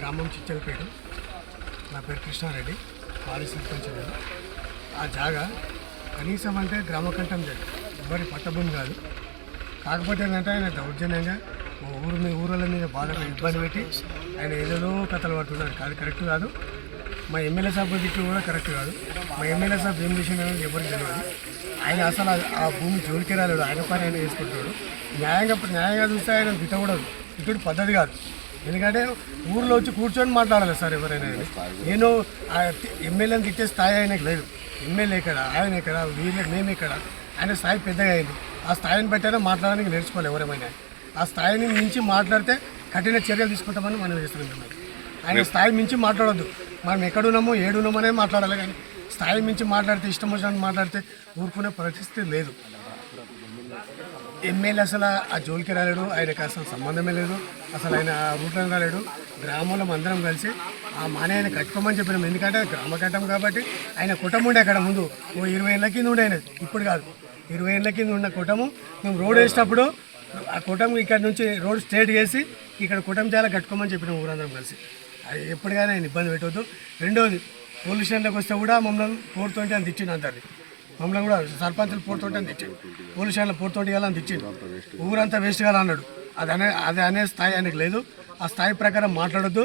గ్రామం చిచ్చలపేట. నా పేరు కృష్ణారెడ్డి మాజీ సర్పంచ్ నేను. ఆ జాగా కనీసం అంటే గ్రామ కంఠం జాగా ఎవరి పట్టభూమి కాదు. కాకపోతే ఏంటంటే ఆయన దౌర్జన్యంగా ఊరు మీ ఊరుల మీద బాధగా ఇబ్బంది పెట్టి ఆయన ఏదేదో కథలు పడుతున్నాడు కాదు కరెక్ట్ కాదు. మా ఎమ్మెల్యే సాబ్ తిట్టి కూడా కరెక్ట్ కాదు. మా ఎమ్మెల్యే సాబ్ ఏం చేసినా ఎవరికి తెలియదు ఆయన అసలు ఆ- భూమి జోలికి రాలేడు ఆయన పని ఆయన చేసుకుంటాడు న్యాయంగా న్యాయంగా చూస్తే ఆయన తిట్టకూడదు ఇటు పద్ధతి కాదు. ఎందుకంటే ఊర్లో వచ్చి కూర్చొని మాట్లాడాలి సార్ ఎవరైనా. నేను ఎమ్మెల్యేని తిట్టే స్థాయి ఆయనకు లేదు. ఎమ్మెల్యే ఇక్కడ ఆయన ఇక్కడ వీళ్ళే మేము ఇక్కడ. ఆయన స్థాయి పెద్దగా అయింది. ఆ స్థాయిని బట్టైనా మాట్లాడడానికి నేర్చుకోవాలి ఎవరేమైనా. ఆ స్థాయిని మించి మాట్లాడితే కఠిన చర్యలు తీసుకుంటామని మనం చేస్తున్నాం. ఆయన స్థాయి మించి మాట్లాడొద్దు. మనం ఎక్కడున్నామో ఏడున్నామో అనేది మాట్లాడాలి కానీ స్థాయి మించి మాట్లాడితే ఇష్టం వచ్చినట్టు మాట్లాడితే ఊరుకునే పరిస్థితి లేదు. ఎమ్మెల్యే అసలు ఆ జోలికి రాలేడు ఆయనకు అసలు సంబంధమే లేదు. అసలు ఆయన ఆ రూట్లో రాలేడు. గ్రామంలో అందరం కలిసి ఆ మానే ఆయన కట్టుకోమని చెప్పినాం. ఎందుకంటే గ్రామ కట్టం కాబట్టి ఆయన కుటుంబం ఉండే అక్కడ ముందు. ఓ ఇరవై ఏళ్ళ కింద ఉండే ఆయన. ఇప్పుడు కాదు. ఇరవై ఏళ్ళ కింద ఉన్న కుటుంబం. మేము రోడ్ వేసినప్పుడు ఆ కుటుంబం ఇక్కడ నుంచి రోడ్ స్ట్రేట్ చేసి ఇక్కడ కుటుంబం చాలా కట్టుకోమని చెప్పినాం ఊరందరం కలిసి. అది ఎప్పటికైనా ఆయన ఇబ్బంది పెట్టవద్దు రెండోది పోలీస్ స్టేషన్లోకి వస్తే కూడా మమ్మల్ని కోరుతుంటే అని తెచ్చిన అందరినీ. మమ్మల్ని కూడా సర్పంచులు పోరుతోటి అని తెచ్చిండు. పోలీస్ స్టేషన్లో పోరుతోటి అని తెచ్చిండు. ఊరంతా వేస్ట్ కాదు అన్నాడు. అది అనే అది అనే స్థాయి ఆయనకు లేదు. ఆ స్థాయి ప్రకారం మాట్లాడొద్దు.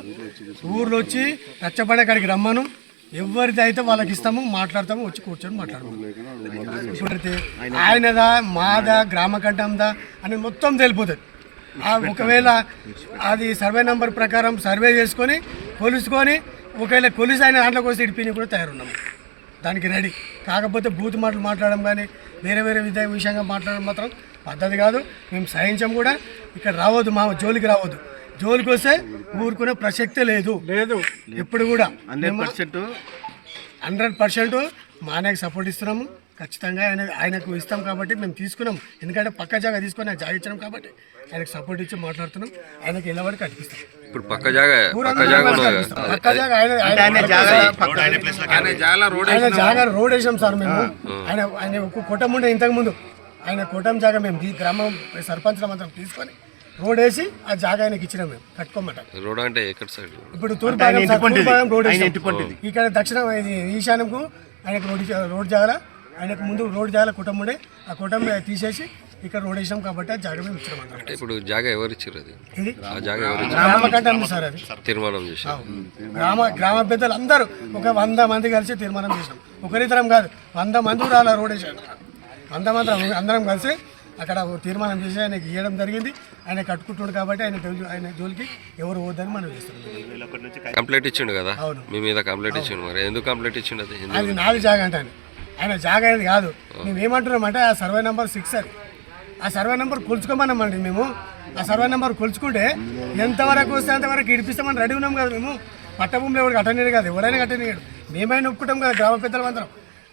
ఊర్లో వచ్చి రచ్చబడే కాడికి రమ్మను. ఎవరిది అయితే వాళ్ళకి ఇస్తాము మాట్లాడతాము వచ్చి కూర్చొని మాట్లాడము ఇప్పుడైతే ఆయనదా మాదా గ్రామ కట్టందా అని మొత్తం తెలిపోతుంది. ఒకవేళ అది సర్వే నెంబర్ ప్రకారం సర్వే చేసుకొని కొలుసుకొని ఒకవేళ కొలుసు ఆయన దాంట్లోకి వస్తే ఇడిపిని కూడా తయారున్నాము. దానికి రెడీ. కాకపోతే బూత్ మాటలు మాట్లాడడం కానీ వేరే వేరే విధ విషయంగా మాట్లాడడం మాత్రం పద్ధతి కాదు. మేము సహించం కూడా. ఇక్కడ రావద్దు మా జోలికి రావద్దు. జోలికి వస్తే ఊరుకునే ప్రసక్తే లేదు. లేదు. ఎప్పుడు కూడా. Hundred percent. హండ్రెడ్ పర్సెంట్ మా సపోర్ట్ ఇస్తున్నాము. ఖచ్చితంగా ఆయన ఆయనకు ఇస్తాం కాబట్టి మేము తీసుకున్నాం. ఎందుకంటే పక్క జాగా తీసుకొని ఆయన జాగా ఇచ్చినాం కాబట్టి ఆయనకు సపోర్ట్ ఇచ్చి మాట్లాడుతున్నాం. ఆయనకు ఎలా పడితే కట్టిస్తాం ఇప్పుడు పక్క జాగా పక్క జాగా పక్క జాగా ఆయన ఆయన జాగా ఆయన జాగా రోడ్ వేసాం సార్ మేము. ఆయన ఆయన కుటుంబం ఉండే ఇంతకు ముందు. ఆయన కుటుంబం జాగా మేము ఈ గ్రామం సర్పంచ్ల మాత్రం తీసుకొని రోడ్ వేసి ఆ జాగా ఆయనకి ఇచ్చినాం మేము. కట్టుకోమంట రోడ్ అంటే ఎక్కడ సైడ్ ఇప్పుడు తూర్పు భాగం రోడ్ ఆయన వేసాం. ఇంటి పొంటిది. ఇక్కడ దక్షిణం ఇది ఈశాన్యంకు ఆయనకు రోడ్ ఇచ్చా- రోడ్ జాగల ఆయనకు ముందు రోడ్ జాగల కుటుంబం ఉండే. ఆ కుటుంబం తీసేసి ఇక్కడ రోడ్ వేసాం కాబట్టి ఆ జాగా మేము. అంటే ఇప్పుడు జాగా ఎవరు ఇచ్చారు అది? ఇది ఆ జాగా ఎవరు గ్రామ కంటే ఉంది సార్ అది. తీర్మానం చేశారు. గ్రామ గ్రామ పెద్దలు అందరూ ఒక వంద మంది కలిసి తీర్మానం చేసాం ఒకరిద్దరం కాదు వంద మంది కూడా అలా రోడ్ వేసాం వంద మంది అందరం కలిసి అక్కడ ఓ తీర్మానం చేసి ఆయనకి ఇవ్వడం జరిగింది. ఆయన కట్టుకుంటున్నాడు కాబట్టి ఆయన జోలి- ఆయన జోలికి ఎవరు పోద్దని మనం చేస్తున్నాం. కంప్లైంట్ ఇచ్చిండు కదా? అవును. మీ మీద కంప్లైంట్ ఇచ్చిండు మరి. ఎందుకు కంప్లైంట్ ఇచ్చిండు అది? ఎందుకు? అది నాది జాగా అంటాను. ఆయన జాగ్ అనేది కాదు. మేమేమంటున్నామంటే ఆ సర్వే నెంబర్ సిక్స్ అది. ఆ సర్వే నెంబర్ కొలుచుకోమన్నామండి మేము. ఆ సర్వే నెంబర్ కొలుచుకుంటే ఎంతవరకు వస్తే అంతవరకు ఇడిపిస్తామని రెడీ ఉన్నాం కదా మేము. పట్టభూమిలో ఎవరికి కట్టనీడు కాదు ఎవరైనా కట్టనీయడు మేమైనా ఒప్పుకుంటాం కదా గ్రామ పెద్దలు అందరం.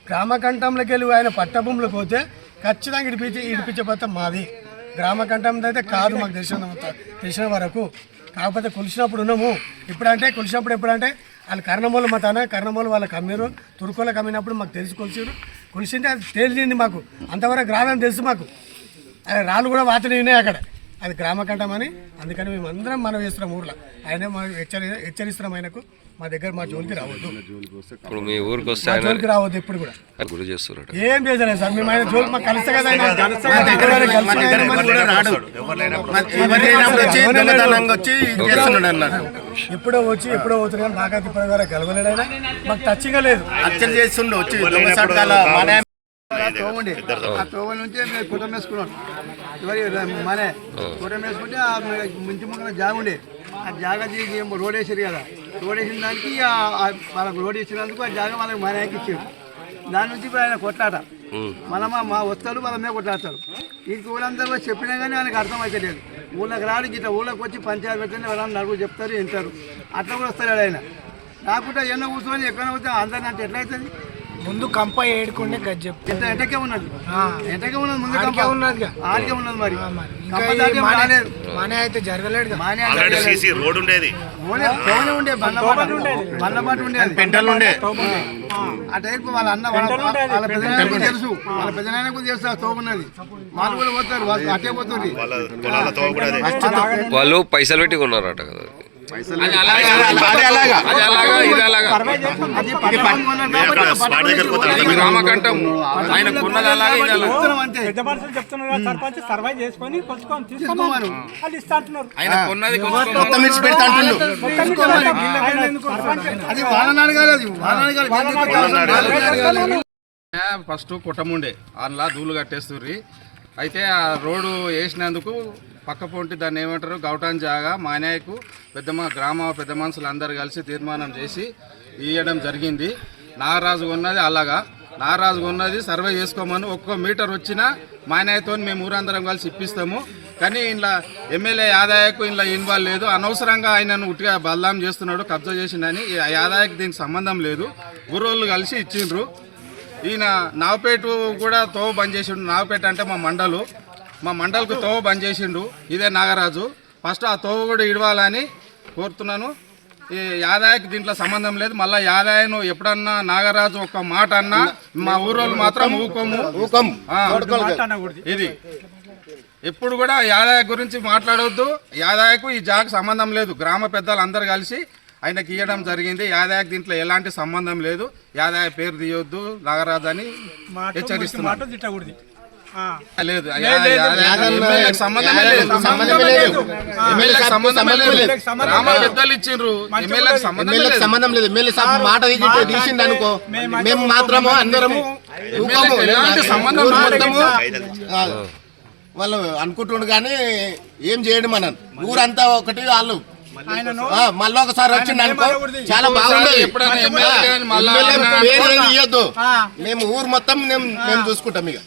గ్రామ కంఠంలోకి వెళ్ళి ఆయన పట్టభూమిలోకి పోతే ఖచ్చితంగా ఇడిపించి ఇడిపించే పత్రం మాది. గ్రామ కంఠం అయితే కాదు మాకు తెలిసిన తెలిసిన వరకు. కాకపోతే కొలిసినప్పుడు ఉన్నాము. ఇప్పుడంటే కొలిసినప్పుడు ఎప్పుడంటే వాళ్ళు కర్ణమూలు మా తన కర్ణమూలు వాళ్ళకి అమ్మారు తురుకోలకు అమ్మినప్పుడు మాకు తెలిసి కొలిసారు కొలిసింది అది తేలింది మాకు. అంతవరకు రాదని తెలుసు మాకు. రాళ్ళు కూడా వాతనే ఉన్నాయి అక్కడ. అది గ్రామ కంఠమని అందుకని మేము అందరం మనం వేస్తున్నాం ఊర్లో. ఆయన మా హెచ్చరి హెచ్చరిస్తున్నాం ఆయనకు మా దగ్గర మా జోలికి రావద్దు. ఇప్పుడు మీ ఊరికి వస్తే ఆయన జోలికి రావద్దు ఎప్పుడు కూడా. గురి చేస్తున్నట్టు ఏం చేసలేదు సార్? మేము ఆయన జోలికి మాకు కలిస్తే కదా ఆయన. మా దగ్గర ఆయన కలిసి ఆయన మరి- కూడా రాడు. మరి ఎవరైనా వచ్చి దొంగతనంగా వచ్చి ఇది చేస్తున్నాడు అన్నాడు ఎప్పుడో వచ్చి ఎప్పుడో పోతుంది కానీ నాకైతే ఇప్పటి వరకు ఆయన. మాకు టచ్గా లేదు. హత్యలు చేస్తుండే వచ్చి తోవండి. ఆ తోవ నుంచి మేము కుటుంబం వేసుకున్నాం ఎవరి మనే కుటుంబం వేసుకుంటే ఆ ముంచి ముందు జాగ ఉండే ఆ జాగ తీసి రోడ్ వేసారు కదా. రోడ్ వేసిన దానికి వాళ్ళకు రోడ్ ఇచ్చినందుకు ఆ జాగ వాళ్ళకి మనేకి ఇచ్చారు దాని నుంచి ఆయన కొట్లాట. మన మా వస్తారు వాళ్ళ మీద కొట్లాడతారు. ఈ ఊళ్ళందరూ చెప్పినా కానీ ఆయనకు అర్థం అయితే లేదు ఊళ్ళకి రాడు ఇట్లా ఊళ్ళకి వచ్చి పంచాయతీ పెట్టండి ఎవరన్నా నలుగురు చెప్తారు వింటారు. అట్లా కూడా వస్తారు ఆయన. రాకుండా ఎన్నో కూర్చొని ఎక్కడ పోతే అందరిని అంటే ఎట్లయితుంది? ముందు కంప ఏడుకుండే గది చెప్పు ఎంత ఎంటకే ఉన్నది? ఎంటకే ఉన్నది ముందు కంప? ఉన్నదిగా. ఆడికే ఉన్నది మరి. మానే- అయితే జరగలేడు మానే ఆల్రెడీ సీసీ రోడ్ ఉండేది. ఉండేది. పెంటలు ఉండే. ఆ టైపు వాళ్ళ అన్న వాళ్ళ వాళ్ళ పెద్దనాయనకు తెలుసు. పెద్దనాయనకు తెలుసు కూడా పోతారు పోతుంది వాళ్ళు పైసలు పెట్టి కొన్నారట కదా. అది అలాగా. అది అలాగా. అది అలాగా ఇది అలాగా. అది పట్టాలు కొన్నారు కాబట్టి పట్టాలు ఇది గ్రామకంఠం ఆయన కొన్నది అలాగా ఇది అలాగా ఇస్తున్నాం అంతే. పెద్ద మనుషులు చెప్తున్నారు కదా, సర్పంచ్ సర్వే చేసుకొని కొలుచుకొని తీసుకోమను. తీసుకోమని. వాళ్ళు ఇస్తా అంటున్నారు ఆయన కొన్నది కొంచెం మొత్తం ఇచ్చి పెడతా అంటుండు. అది ఫస్ట్ కుట్టముండే. అందులో ధూళి కట్టేస్తుర్రి. అయితే ఆ రోడ్డు వేసినందుకు పక్క పొంటి దాన్ని ఏమంటారు? గౌటాన్ జాగా మానాయకు పెద్దమ్మ గ్రామ పెద్ద మనుషులు అందరు కలిసి తీర్మానం చేసి ఇవ్వడం జరిగింది. నాగరాజు ఉన్నది అలాగా. నాగరాజు ఉన్నది సర్వే చేసుకోమని ఒక్క మీటర్ వచ్చినా మానాయతో మేము ఊరందరం కలిసి ఇప్పిస్తాము. కానీ ఇలా ఎమ్మెల్యే ఆదాయకు ఇలా ఇన్వాల్వ్ లేదు. అనవసరంగా ఆయనను ఉట్టిగా బదలాం చేస్తున్నాడు కబ్జా చేసిండని ఈ ఆదాయకు దీనికి సంబంధం లేదు. ఊరోళ్ళు కలిసి ఇచ్చిండ్రు. ఈయన నావపేట కూడా తోవ బంద్ చేసిండు. నావపేట అంటే మా మండలు. మా మండలకు తోవ బంద్ చేసిండు. ఇదే నాగరాజు. ఫస్ట్ ఆ తోవ కూడా ఇడవాలని కోరుతున్నాను. ఈ యాదాయకి దీంట్లో సంబంధం లేదు. మళ్ళీ యాదాయను ఎప్పుడన్నా నాగరాజు ఒక మాట అన్నా మా ఊరోళ్ళు మాత్రం ఊకోము. ఊకం ఇది. ఎప్పుడు కూడా యాదాయ గురించి మాట్లాడవద్దు యాదాయకు ఈ జాగకు సంబంధం లేదు. గ్రామ పెద్దలు అందరు కలిసి ఆయనకి ఇవ్వడం జరిగింది. యాదాయకు దీంట్లో ఎలాంటి సంబంధం లేదు. యాదాయ పేరు తీయొద్దు. నాగరాజు అని ఆ. లేదు. సంబంధమే లేదు. సంబంధం పెద్దలు ఇచ్చిండ్రు. ఎమ్మెల్యేకి లేదు. సంబంధం లేదు. ఎమ్మెల్యే సాబ్ మాట తీసిండు అనుకో. మేము మాత్రము అందరము సంబంధం. మొత్తము వాళ్ళు అనుకుంటుండు కానీ ఏం చేయడు మనం. ఊరంతా ఒకటి వాళ్ళు. మళ్ళీ ఒకసారి వచ్చిండు అనుకో. చాలా బాగుండేది. ఎప్పుడైనా పేరు ఏం ఇయ్యొద్దు. మేము ఊరు మొత్తం మేము చూసుకుంటాం ఇక.